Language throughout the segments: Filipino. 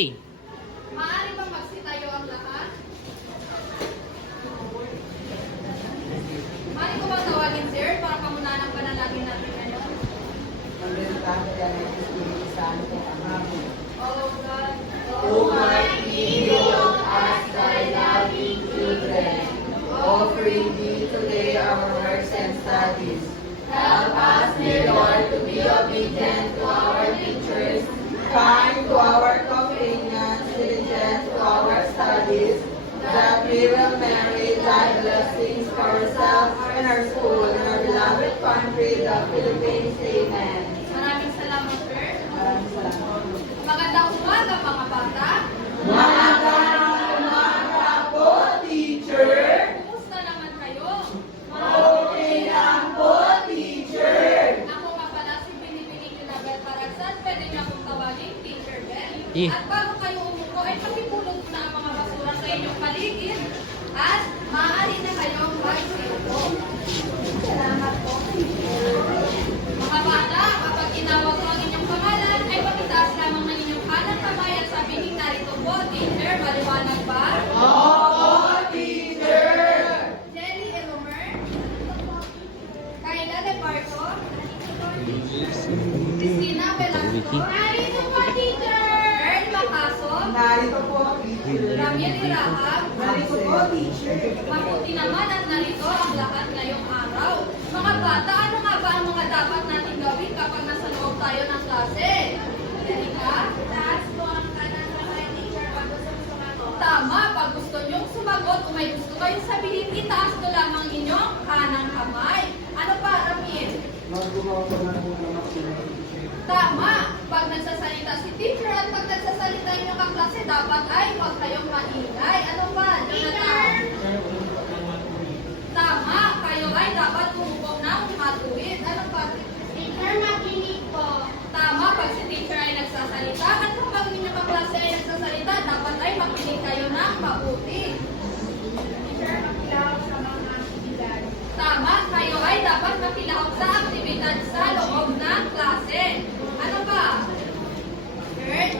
Maaari bang magsitayo ang lahat? Maaari ko bang tawagin, sir, para pamunahan ang panalangin natin ngayon? Oh God, Almighty, look us thy loving children, offering thee today our works and studies. Help us, dear Lord, to be obedient to our teachers, kind to our companions, diligent to our studies, that we will merit thy blessings for ourselves and our school and our beloved country, the Philippines. Amen. maraming salamat, sir. Maraming salamat. Magandang umaga, mga bata. Magandang umaga po, teacher. Kumusta naman kayo? Okay lang po, teacher. Ako nga pala si Binibini Kilabel Parasan. Pwede niyo akong tawagin, Teacher Bell. At bago kayo umupo, ay pakipulong ko na ang mga basura sa inyong paligid. At maaari na kayong magsiupo. Salamat po. Mga bata, kapag inawag ko ang inyong pangalan, ay pakitaas lamang ng inyong kanang kamay at sabihin, narito po, Teacher, maliwanag ba? Opo, teacher. Jenny Elomer? Kayla De Parco? Christina Velasco? Narito po, Teacher! Earl Macaso? Narito po, teacher. Ramil Irahab? Narito po, teacher. Mabuti naman at narito ang lahat ngayong araw. Mga bata, ano nga ba ang mga dapat natin gawin kapag nasa loob tayo ng klase? Erika? Taas po ang kanang kamay, Teacher, pag gusto mo sumagot. Tama, pag gusto niyong sumagot o may gusto kayong sabihin, itaas ko lamang inyong kanang kamay. Ano pa, Ramil? Magawa ko na po naman sila, teacher. Tama, pag nagsasalita si teacher at pag nagsasalita yung kaklase, dapat ay huwag kayong maingay. Ano ba, Jonathan? Tama, kayo ay dapat umupo ng matuwid. Ano pa? Teacher, makinig po. Tama, pag si teacher ay nagsasalita at kapag inyong kaklase ay nagsasalita, dapat ay makinig kayo ng mabuti. Teacher, makilaw sa mga aktibidad. Tama, kayo ay dapat makilahok sa aktibidad sa loob ng klase. Ano ba? Third?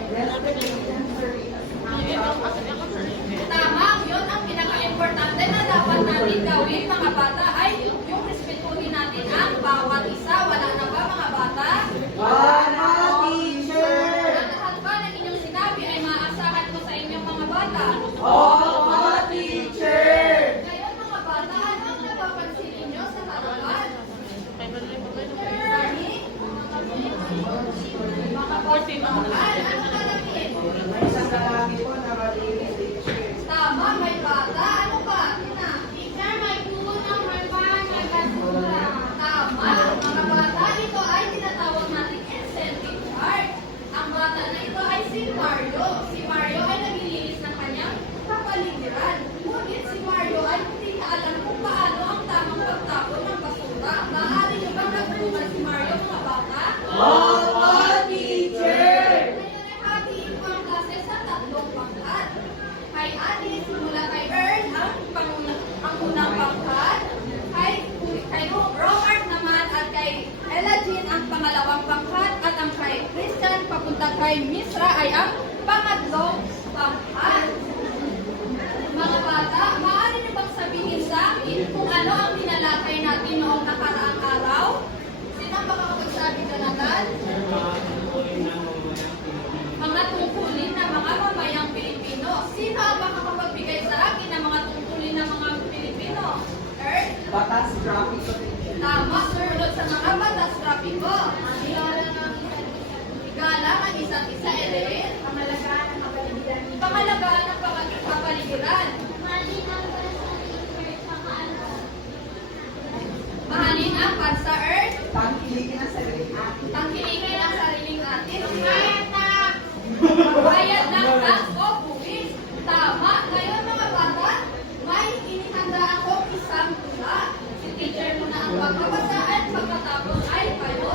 Tama, yun ang pinaka-importante na dapat natin gawin, mga bata, ay yung respetuhin natin ang bawat isa. Wala na ba, mga bata? Wala, teacher. Ang lahat ba ng inyong sinabi ay maaasahan ko sa inyong mga bata? Opo, teacher. Ngayon, mga bata, ano ang napapansin ninyo sa harapan? Sorry? Mga portimahal. Ano ba natin? May isang lalaki po na malinis, teacher. Tama, may bata. Ano ba? Tina? Teacher, may puno ng marban, may basura. Tama, mga bata, ito ay tinatawag natin incentive card. Ang bata na ito ay si Mario. Si Mario ay naglilinis ng kanyang kapaligiran. Ngunit si Mario ay hindi niya alam kung paano ang tamang pagtapon ng basura. Maaari niyo bang nagtulungan si Mario, mga bata? Opo, teacher. Ngayon ay hatiin ko ang klase sa tatlong pangkat. Kay Alice, mula kay Earl, ang unang pangkat. Kay Robert naman at kay Ella Jean ang pangalawang pangkat. At ang kay Christian papunta kay Misra ay ang pangatlong pangkat. Mga bata, maaari niyo bang sabihin sa akin kung ano ang tinalakay natin noong nakaraang araw? Sino ang makakapagsabi na natin? Mga tungkulin ng mga mamayang Pilipino. Sino ang makakapagbigay sa akin ng mga tungkulin ng mga Pilipino? Earth? Batas traffic, teacher. Tama, surulot sa mga batas trapiko. Igalang ang isa't isa, Ellen. Pangalagaan ng kapaligiran. Pangalagaan ng kapaligiran. Mahalin ang bansa, Earth. Tangkilikin ang sariling atin. Tangkilikin ang sariling atin. Bayad ng tax o buwis. Tama. Ngayon, mga bata, may inihanda akong isang tula. Si teacher muna ang magbabasa at pagkatapos ay kayo.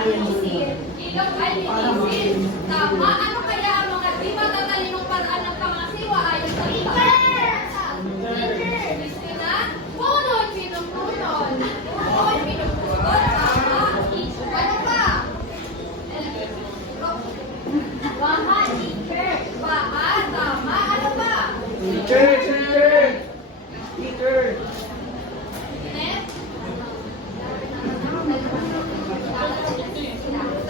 Ilog ay linisin. Tama. Ano kaya ang mga di matatalinong paraan ng pangasiwa ayon sa iba? Christina, punod, pinupunod. Punod, pinupunod. Tama. Ano pa? Baha, teacher. Baha, tama. Ano pa? Teacher! Net?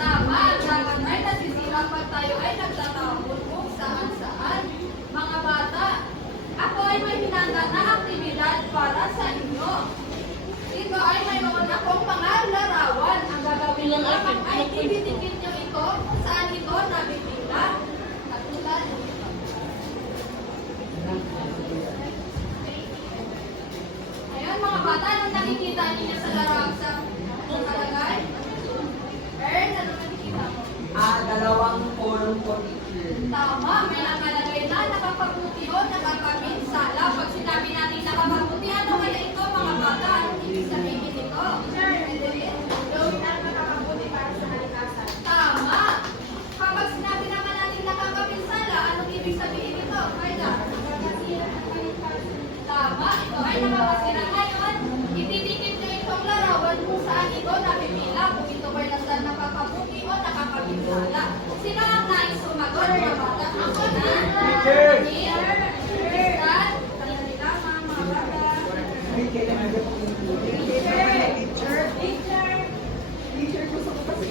Tama, dapat ay nasisira pag tayo ay nagtatapon kung saan-saan. Mga bata, ako ay may hinanda na aktibidad para sa inyo. Ito ay mayroon akong mga larawan. Ang gagawin nyo lamang ay ididikit nyo ito kung saan ito nabibila. Katulad. Ayan mga bata, anong nakikita ninyo sa larawan sa nakalagay? Earn, ano nakikita mo? Dalawang form po, teacher. Tama, may nakalagay na nakakabuti o nakakaminsala. Pag sinabi natin nakakabuti, ano kaya ito mga bata? Anong ibig sabihin nito? Gawin ang nakakabuti para sa kalikasan. Tama. Kapag sinabi naman natin nakakaminsala, anong ibig sabihin nito? Kaya, tama, ito ay nakakasira. Ngayon, itidikit nyo itong larawan kung saan ito nabibila, kung ito ay nasa nakakabuti o nakakaminsala. Sino ang nais sumagot? Mga bata, ako na. Teacher! Tristan, sandali lang, mga bata. Teacher, gusto ko kasi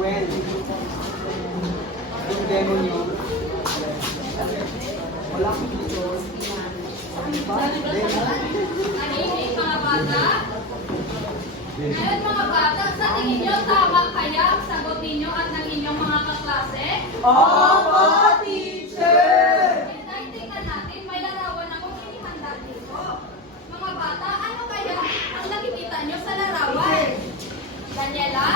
when yung demo nyo, wala ko dito. Narinig mga bata? Ngayon mga bata, sa tingin nyo tama kaya ang sagot ninyo at ng inyong mga kaklase? Opo, teacher! Ay, tingnan natin, may larawan akong inihanda dito. Mga bata, ano kaya ang nakikita nyo sa larawan? Daniela?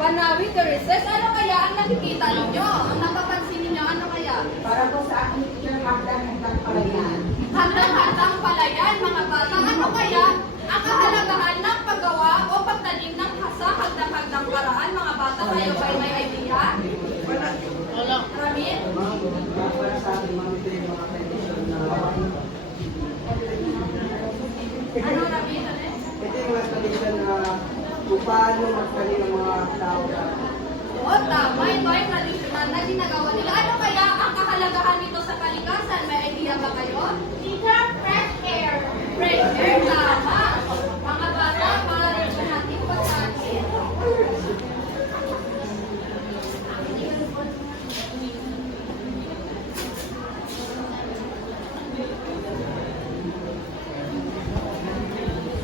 Banawi Tereses, ano kaya ang nakikita ninyo? Ang napapansin ninyo, ano kaya? Para po sa akin, teacher, hagdan-hagdan pala yan. Handang-handang palayan, mga bata. Ano kaya ang kahalagahan ng paggawa o pagtanim ng hasa hagdang-hagdang paraan, mga bata? Kayo ba'y may idea? Wala. Ramin? Para sa akin, mga tradisyon na Ano, Ramin? Ano? ito yung mga tradisyon na kung paano magtanim ng mga tao. Oo, tama. Ito ay tradisyonal na ginagawa nila. Ano kaya ang kahalagahan nito sa kalikasan? May idea ba kayo? Teacher, fresh air. Fresh air, tama. Mga bata, para rin natin pagkain.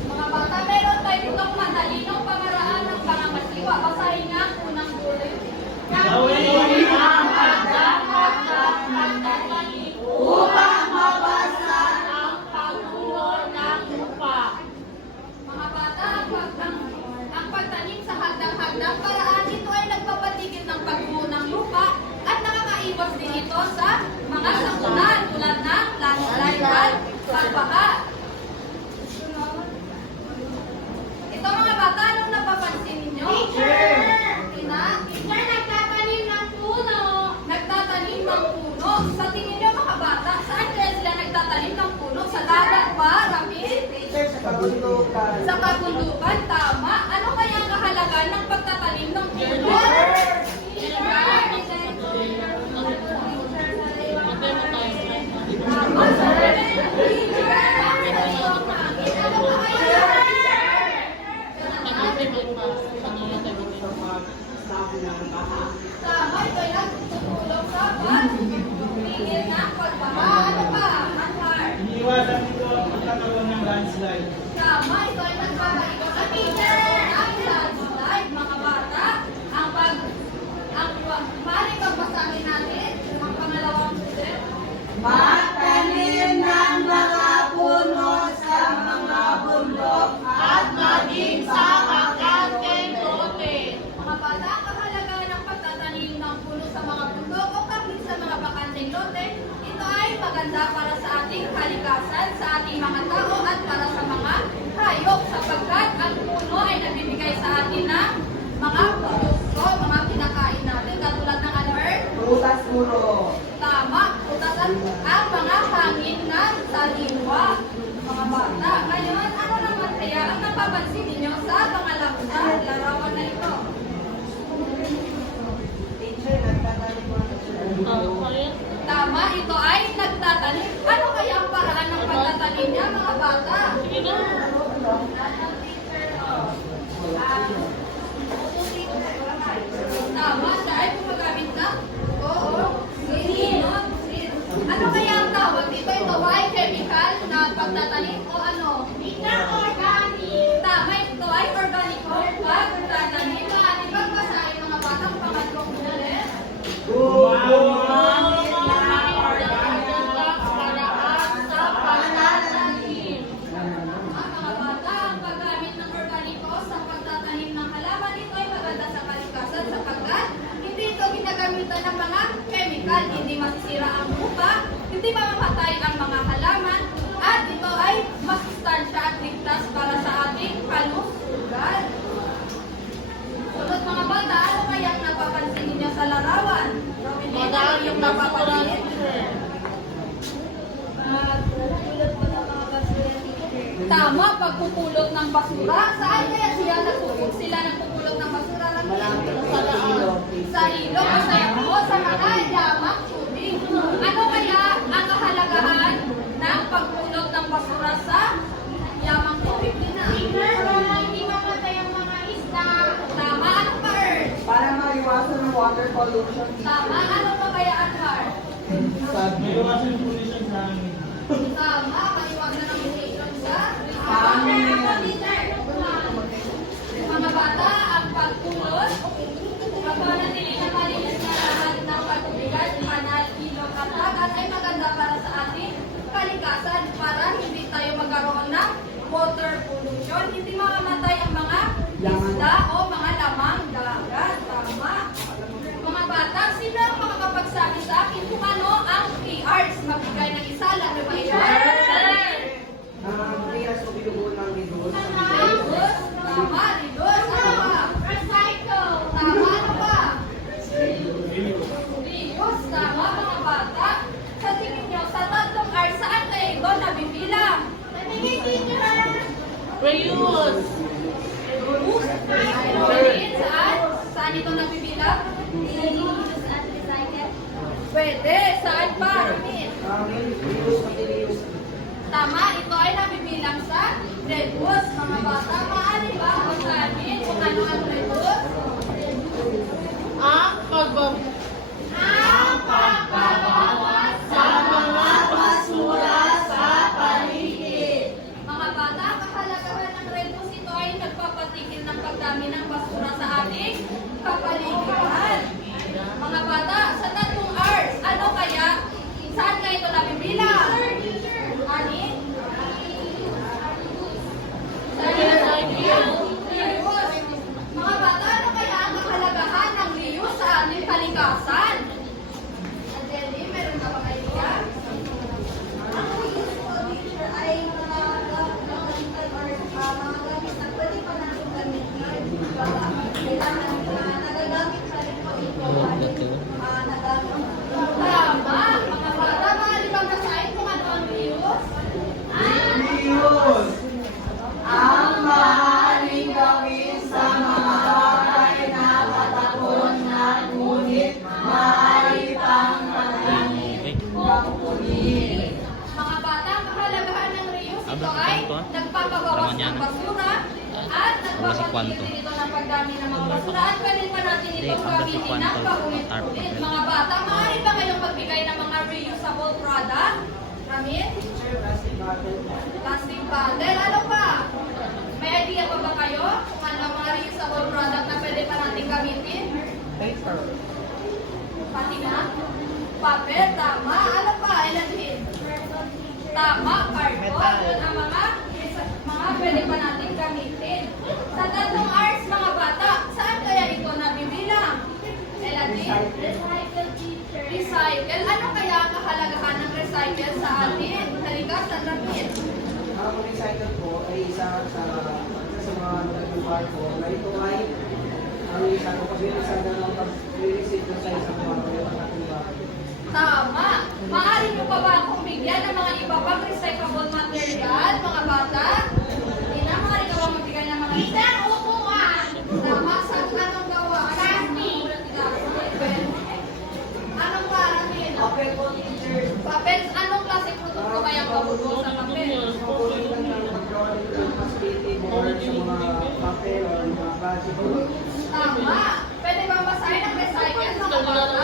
Mga bata, meron tayo itong madalinong pamaraan ng pangangasiwa. Basahin nga ang unang dulo. Gawin ang hagdan-hagdan pagtanim Upang mabasa ang pagbuo ng lupa. Mga bata, ang pagtanim sa hagdang-hagdang paraan, ito ay nagpapatigil ng pagbuo ng lupa at nakakaiwas din ito sa mga sakunan tulad ng landslide at pagbaha. Ito mga bata, anong napapansin ninyo? Teacher! Teacher, nagtatanim ng puno. Nagtatanim ng puno. Sa tingin nyo mga bata, saan kaya sila nagtatanim ng puno? Sa dagat ba, Ramin? teacher sa kabundukan. Sa kabundukan, tama. Ano kaya ang kahalagan ng pagtatanim ng puno? Tama, ito ay nagtutulong sa pagpigil ng pagbaha. Ano pa? Anwar? Iniwasan nito ang pagkakaroon ng landslide. Tama, Tama, ito ay nagpapaikot sa teacher. Ang landslide, mga bata. Maaaring pagbasahin natin ang pangalawang step. Magtanim ng mga puno sa mga bundok at maging sa kakateng lote. Mga bata, ang kahalagahan ng pagtatanim ng puno sa mga bundok o kahit sa mga bakanteng lote, ito ay maganda para sa ating kalikasan, sa ating mga tao at para sa mga hayop sapagkat ang puno ay nagbibigay sa atin ng mga produkto, mga kinakain natin katulad ng Albert. Prutas puro. Tama, utasan ang mga hangin ng saliwa, mga bata. Ngayon, ano naman kaya ang napapansin ninyo sa pangalawang larawan na ito? Teacher, nagtatanim mo ng Tama, ito ay nagtatanim. Ano kaya ang paraan ng pagtatanim niya, mga bata? Tama, siya ay gumagamit na. Oo. Ano kaya ang tawag dito? Ito ay chemical na pagtatanim o ano? Organic. Tama, ito ay organic o pagtatanim. Ang ating pagbasahin mga batang pangatlong ulit. gumamit na Ang mga bata, ang paggamit ng organiko sa pagtatanim ng halaman, ito ay maganda sa kalikasan sapagkat hindi ito ginagamitan ng mga chemical, hindi masisira ang lupa, hindi mamamatay ang mga halaman, at ito ay masustansya at ligtas para sa ating kalusugan. Sunod mga bata, ano kaya ang napapansin ninyo sa larawan? Madami yung napapansin. Tama, pagpupulot ng basura. Saan kaya sila nagpupulot ng basura? Sa ilog o sa mga yamang tubig. Ano kaya ang kahalagahan ng pagpulot ng basura sa yamang tubig? Hindi mamatay ang mga isda. Tama, ano pa, Earth? para maiwasan ng water pollution. Tama, ano pa kaya, Anwar? Tama, maiwasan ng pollution sa mga bata, ang pagtulot, pagpanatili ng malinis na lahat ng patubigan, kanal, ilog at dagat ay maganda para sa ating kalikasan para hindi tayo magkaroon ng water pollution, hindi mamamatay ang mga isda o mga lamang dagat. Tama. Mga bata, sino ang makakapagsabi sa akin kung ano ang 3 arts? Magbigay ng isa lang. Ano ba ito? Priyas o bilugo ng libros. Reduce. Tama, reduce. Ano pa? Recycle. Tama, ano pa? Reuse. Tama, mga bata. Sa tingin nyo, sa tatlong arts, saan kayo ito nabibilang? Reuse. Pauline, saan? Saan ito nabibilang? Pwede. Saan pa? Ramin? Reuse o reuse. Tama, ito ay nabibilang sa reduce. Mga bata, maaari ba ang sabihin kung ano ang reduce? Ang pagbabawas sa mga basura sa paligid. Mga bata, ang kahalagahan ng reduce ito ay nagpapatigil ng pagdami ng basura sa ating kapaligiran. Mga bata, sa tatlong R's, ano kaya? Saan kaya ito nabibilang? Ani? Reuse. Mga bata, ano kaya ang kahalagahan ng reuse sa ating kalikasan? Angeli, meron ka bang idea? Ang reusable teacher ay mga gamit or mga gamit na pwede pa natin gamitin. Kailangan nagagamit pa rin po ito. Nagamit. Tama. Mga bata, maaari bang nasahin kung ano ang reuse? Reuse. Ang maaaring gawin sa mga bagay na patapon na ngunit maaari pang magamit. Pagpunin. Mga bata, ang kahalagahan ng reuse ito ay nagpapabawas ng basura at nagpapatigil ito ng pagdami ng mga basura at pwede pa natin itong gamitin ng paulit-ulit. Mga bata, maaari ba kayong magbigay ng mga reusable product? Ramin? Plastic bottle. Plastic bottle. Ano pa? paper. Pati na? Papel, tama. Ano pa, Eladin? Tama, cardboard. Yun ang mga pwede pa natin gamitin. Sa 3 hours, mga bata, saan kaya ito nabibilang? Eladin? Recycle. Ano kaya ang kahalagahan ng recycle sa atin? Halika, sa lapit. Ang recycle po ay isa sa mga nag-bar po na ito ay ang isa ko kasi isa na lang pag-receive na sa isang mga Tama. Maaari mo pa ba akong bigyan ng mga iba pang recyclable material, mga bata? Hindi na, maaari ka ba magbigay ng mga isang upuan? Tama, sa anong gawa? Anong parating? Papel po, teacher. Papel, anong klase produkto kaya mabubuo sa papel? Mabubuo lang ng pag-drawing ng facility board sa mga papel o mga project. Tama. Pwede ba basahin ang recycle, mga bata?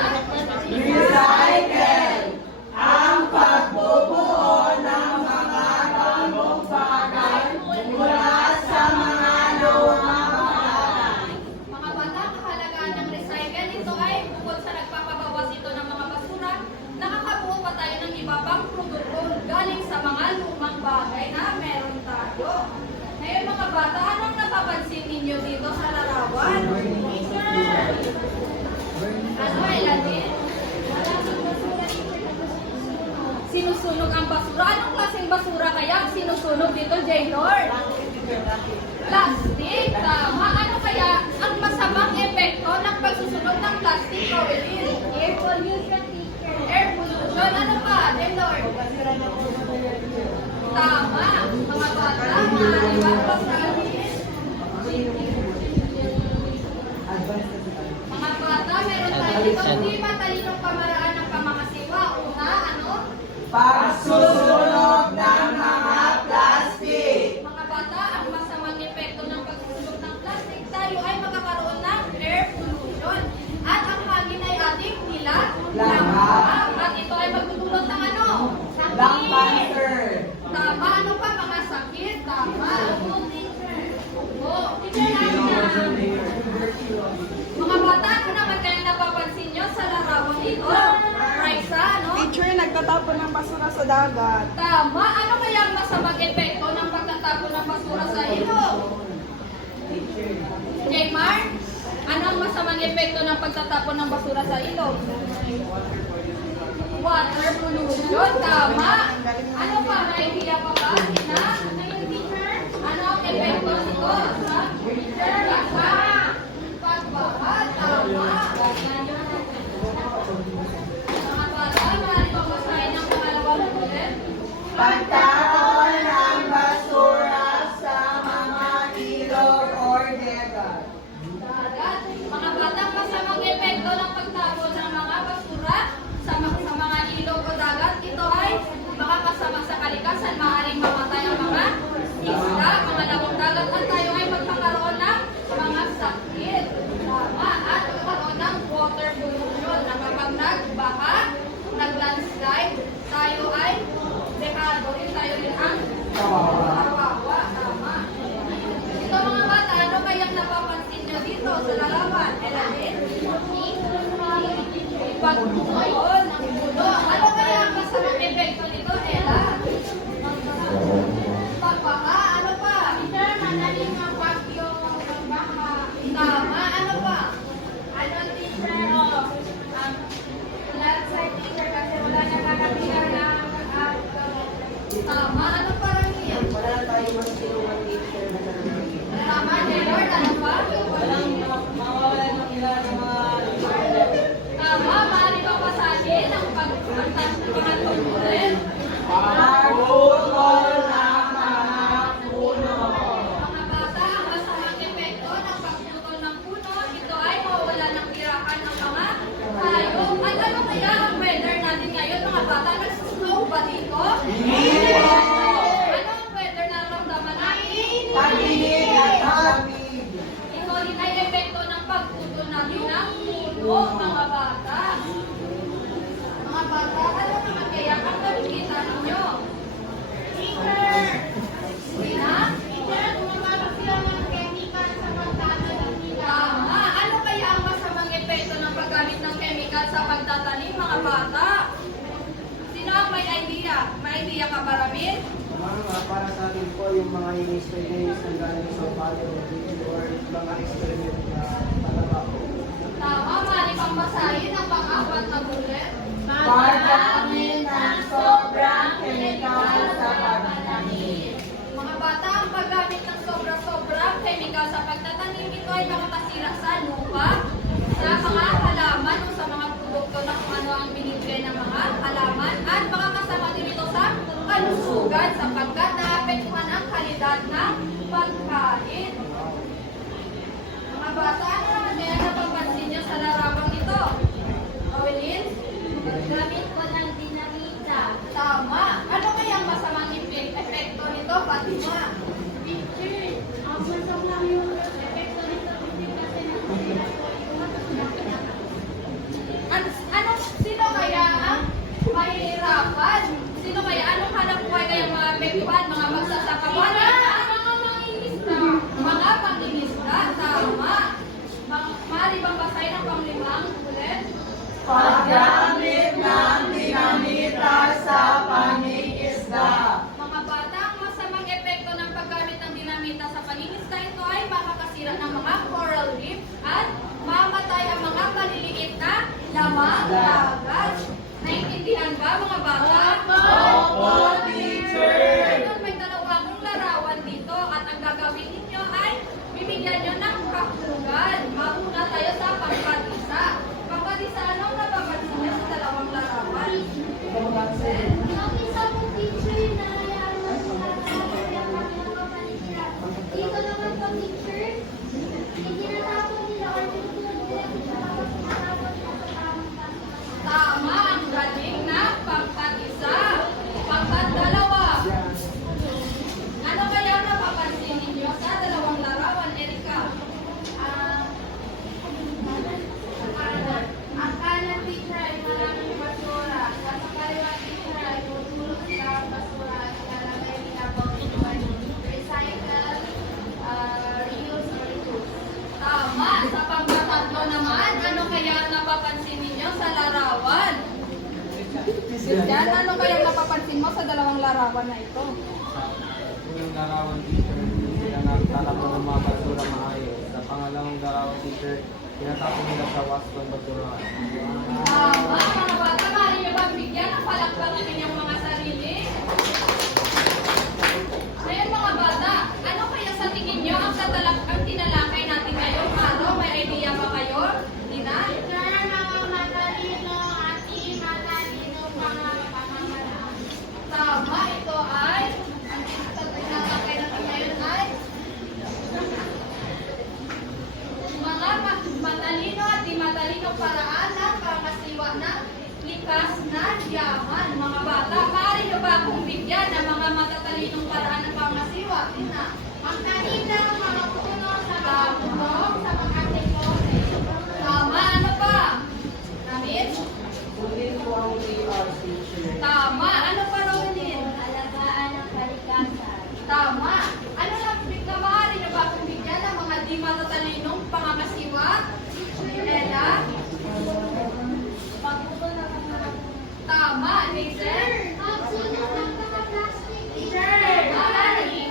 Recycle ang pagbubuo ng mga bagong bagay mula sa mga lumang bagay. Mga bata, ang kahalagahan ng recycle, ito ay bukod sa nagpapabawas ito ng mga basura, nakakabuo pa tayo ng iba pang produkto galing sa mga lumang bagay na meron tayo. Ngayon mga bata, anong napapansin ninyo dito sa larawan? Ano, Eladin? Sinusunog ang basura. Anong klaseng basura kaya ang sinusunog dito, J-Lord? Plastic. Tama. Ano kaya ang masamang epekto ng pagsusunog ng plastic, Roelyn? Air pollution, teacher. Air pollution. Ano pa, J-Lord? Tama. Mga bata, maaari ba basahin? Mga bata, meron tayo dito hindi matalinong pamaraan ng pamangasiwa. Una, ano? Pagsusunog ng mga plastic. Mga bata, ang masamang epekto ng pagsusunog ng plastic, tayo ay magkakaroon ng air pollution. At ang hangin ay ating Langhap. At ito ay magdudulot ng ano? Lung cancer. Tama. Ano pa? Mga sakit. Tama. Opo. Mga bata, ano naman kaya napapansin nyo sa larawan dito? Raisa, ano? Teacher, nagtatapon ng basura sa dagat. Tama. Ano kaya ang masamang epekto ng pagtatapon ng basura sa ilog? Jaymar, ano ang masamang epekto ng pagtatapon ng basura sa ilog? Water pollution. Tama. Ano pa? Naihiya pa ba? Sina? Ano ang epekto nito sa pagbaha? Tama. Mga bata, maaari ba basahin ang pangalawang bullet? Pagtapon ng basura sa mga ilog or dagat. Dagat. Mga bata, masamang epekto ng pagtapon ng mga basura sa mga ilog o dagat. Ito ay makakasama sa kalikasan. Maaaring mamatay ang mga isda, mga lawang dagat, at tayo ay magkakaroon ng mga sakit. Tama. At magkakaroon ng water pollution na kapag nagbaha, nag-landslide, tayo ay dekado rin, tayo rin ang kawawa. Tama. Ito mga bata, ano kayang napapansin nyo dito sa larawan? Eladin? Pagbuo ng puno. Ano kaya ang masamang epekto nito, Ella? Pagbaha. Ano pa? Madaling ang bagyo ng baha. Tama. Ano pa? Ano, teacher? Landslide, teacher, kasi wala na kakabihan ng tama. Ano pa rin yan? Wala na tayo mas tulungan teacher na nalagay. Tama, J-Lord. Ano pa? Mawawala ng ilan ng mga Tama, maaari ba basahin ang natin? Para sa akin po, yung mga in-experience na galing sa Palo or mga experiment na talaga po. Tama, mali pang basahin ang pang-apat na bullet. Paggamit ng sobrang chemical sa pagtatanim. Mga bata, ang paggamit ng sobra-sobrang chemical sa pagtatanim, ito ay makakasira sa lupa, sa mga halaman o sa mga produkto na kung ano ang binibigay ng mga halaman at makakasama din ito sa kalusugan sapagkat naapektuhan ang kalidad ng pagkain. Mga bata, ano naman kaya napapansin niyo sa larawang ito? Owelin? Gamit ko ng dinamita. Tama. Ano kaya ang masamang epekto nito, Fatima? Teacher, ang masama yung epekto nito kasi Sino kaya ang mahihirapan? Sino kaya? Anong hanap buhay kaya mga apektuhan? Mga magsasaka? Wala na. Mga mangingisda. Mga mangingisda. Tama. Mari bang basahin ang panglimang ulit? Paggamit ng dinamita sa pangingisda. Mga bata, ang masamang epekto ng paggamit ng dinamita sa pangingisda ito ay makakasira ng mga coral reef at mamatay ang mga maliliit na lamang dagat. Naintindihan ba mga bata? Opo, teacher! Ngayon may dalawang larawan dito at ang gagawin ninyo ay bibigyan nyo ng kahulugan. Mauna tayo sa pangkatisa. Pangkatisa, anong napapansin nyo sa dalawang larawan? Yung isa kong teacher na hayaan mo sila tapos yung kanilang kapalit siya. Dito naman po teacher, itinatapon nila or tinutulog nila dito tapos tinatapon nila sa tamang tamang. Tama ang galing na pangkatisa. Pangkatdalawa. Ano kaya napapansin ninyo sa dalawang larawan, Erika? Ang kanan teacher ay maraming basura. At ang kaliwa teacher ay tutulog sa basura at ilalagay nila bawat recycle, reuse, or reduce. Tama. Sa pangkatatlo naman, ano kaya napapansin ninyo sa larawan? Yan, ano kaya napapansin mo sa dalawang larawan na ito? Unang larawan teacher, hindi sila nagtatapon ng mga basura maayos. Sa pangalawang larawan teacher, tinatapon nila sa wasto ng basura. Tama, mga bata, maaari niyo bang bigyan ng palakpakan ninyong mga sarili? Ngayon mga bata, ano kaya sa tingin niyo ang tinalakay natin ngayong araw? May idea ba kayo? Dina? Mga matalino at di matalino pamamaraan. Tama, ito ay ang tinalakay natin ngayon ay mga matalino at di matalino paraan ng pangasiwa ng likas na yaman. Mga bata, maaari niyo ba akong bigyan ng mga matatalinong paraan ng pangasiwa? Dina? Magtalino ang mga puno sa mga Tama. puno sa mga tekone. Tama, ano pa? Namin? Kunin po ang 3 teacher. Tama, ano pa Ronin? Alagaan ang kalikasan. Tama. Ano lang, maaari niyo ba akong bigyan ng mga di matatalinong pangangasiwa? Ella? Pagputo ng mga Tama, Hazel? pagsunog ng mga plastic. Maaari.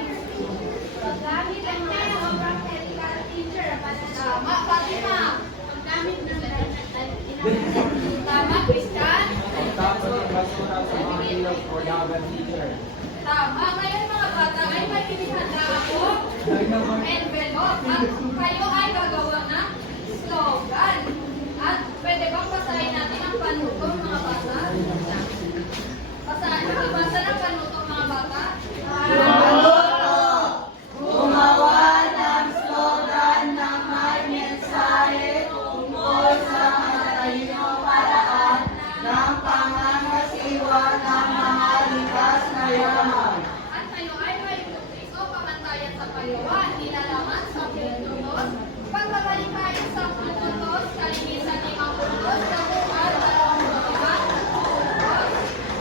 Paggamit ang mga sobrang chemical teacher. Tama, Fatima? Paggamit ng Tama, Christian? Pagtapon ng basura sa mga ilog o dagat teacher. Tama. Ngayon mga bata ay may pinihanda ako envelope at kayo ay gagawa ng slogan. At pwede bang basahin natin ang panuto mga bata? Basa ng panuto mga bata? Gumawa ng slogan na may mensahe tungkol sa matalinong paraan ng pangangasiwa ng mga likas na yaman. At kayo ay may iso pamantayan sa paliwan, nilalaman sa puntos, pagbabalikayan sa puntos, kalinisan ni mga puntos, sa buwan,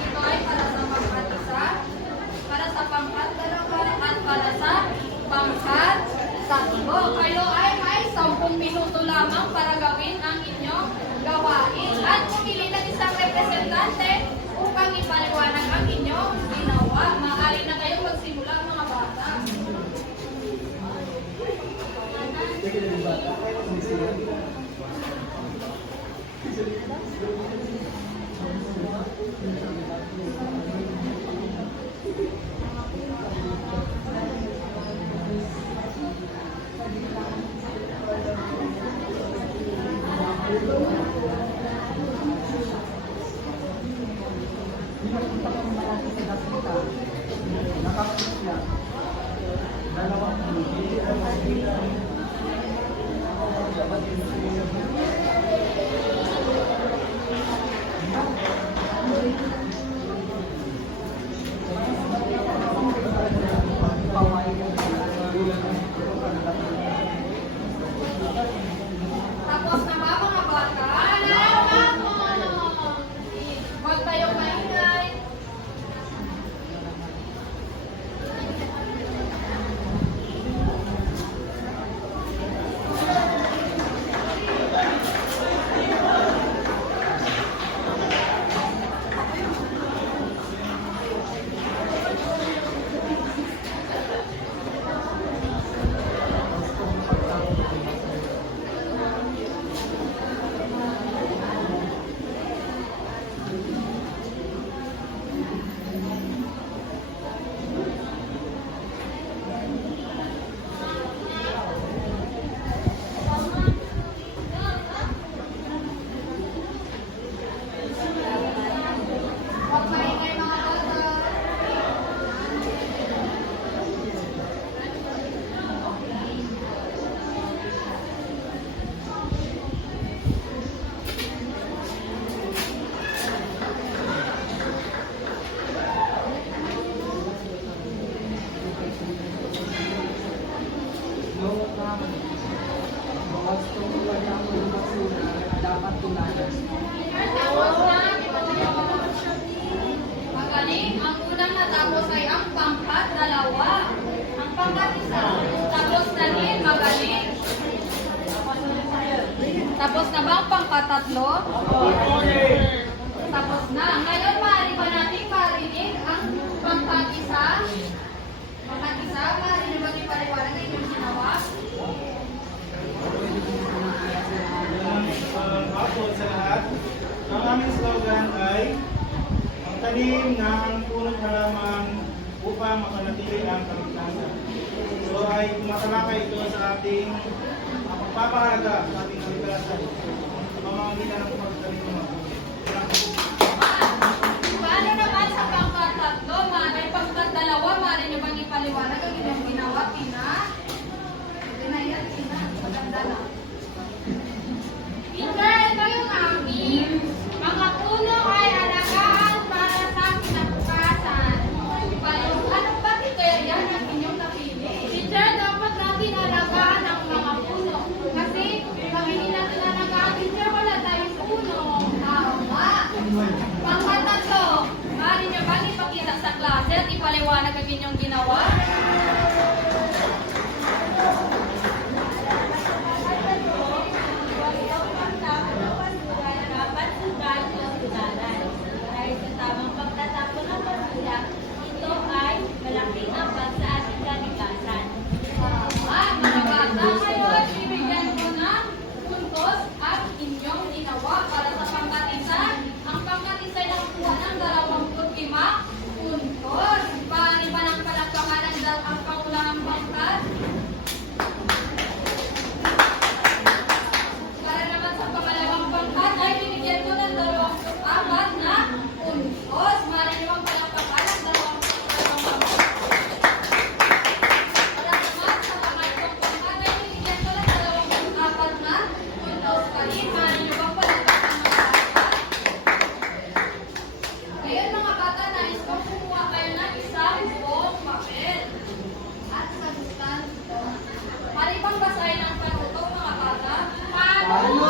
ito ay para sa pangkatisa, para sa pangkat-dalawa, at para sa pangkat-tatlo. Kayo ay may 10 minuto lamang para gawin ang inyong gawain. At pumili ng isang representante upang ipaliwanag ang inyong ginawa. Maaari na kayo magsimula mga bata. Tapos na ba mga bata? Huwag kayong maingay. Huwag maingay mga bata. Dapat tuladan. Magaling. Ang unang natapos ay ang pangkat dalawa. Ang pangkat isa. Tapos na din. Magaling. Tapos na ba ang pangkat tatlo? Tapos na. Ngayon, maaari ba natin parinig ang pangkat isa? Pangkat isa, maaari na ba natin paliwanag ang inyong ginawa? Hapon sa lahat. Ang aming slogan ay ang tanim ng punong halaman upang mapanatili ang kaligtasan. So ay tumatalakay ito sa ating pagpapahalaga sa ating kaligtasan sa pamamagitan ng pagtanim ng mga puno. Paano naman sa pangkat tatlo? Maaari pangkat dalawa, maaari niyo bang ipaliwanag ang inyong ginawa? Tina? Tina yan, Tina. Maganda na. Teacher, ito yung amin. Mga puno ay alagaan para sa kinabukasan. Anong bakterya ang inyong napili? Teacher, dapat natin alagaan ang mga puno. Kasi pag hindi natin alagaan, teacher, wala tayong puno. Tama. Pangkatatlo, maaari niyo bang ipakita sa klase at ipaliwanag ang inyong ginawa? Dapat sugal o sugalan. Dahil sa tamang pagtatapon ng basura, ito ay malaking ambag sa ating kalikasan. Mga bata, ngayon, bibigyan ko ng puntos ang inyong ginawa para sa pangkatisa. Ang pangkatisa ay nakuha ng 25 puntos. Paano ba ng palakpakan ang pangulang pangkat? Para naman sa pangalawang pangkat ay binigyan ko ng 24 na puntos. Maaari niyo ang palakpakan ang 22 pangkat. Para naman sa pangatlong pangkat ay binigyan ko ng 24 na puntos pa rin. Maaari niyo bang palakpakan ng pangkat? Ngayon mga bata, nais kong kumuha kayo ng isang buong papel. At sa distanso. Mali bang basahin ang patutok mga bata? Paano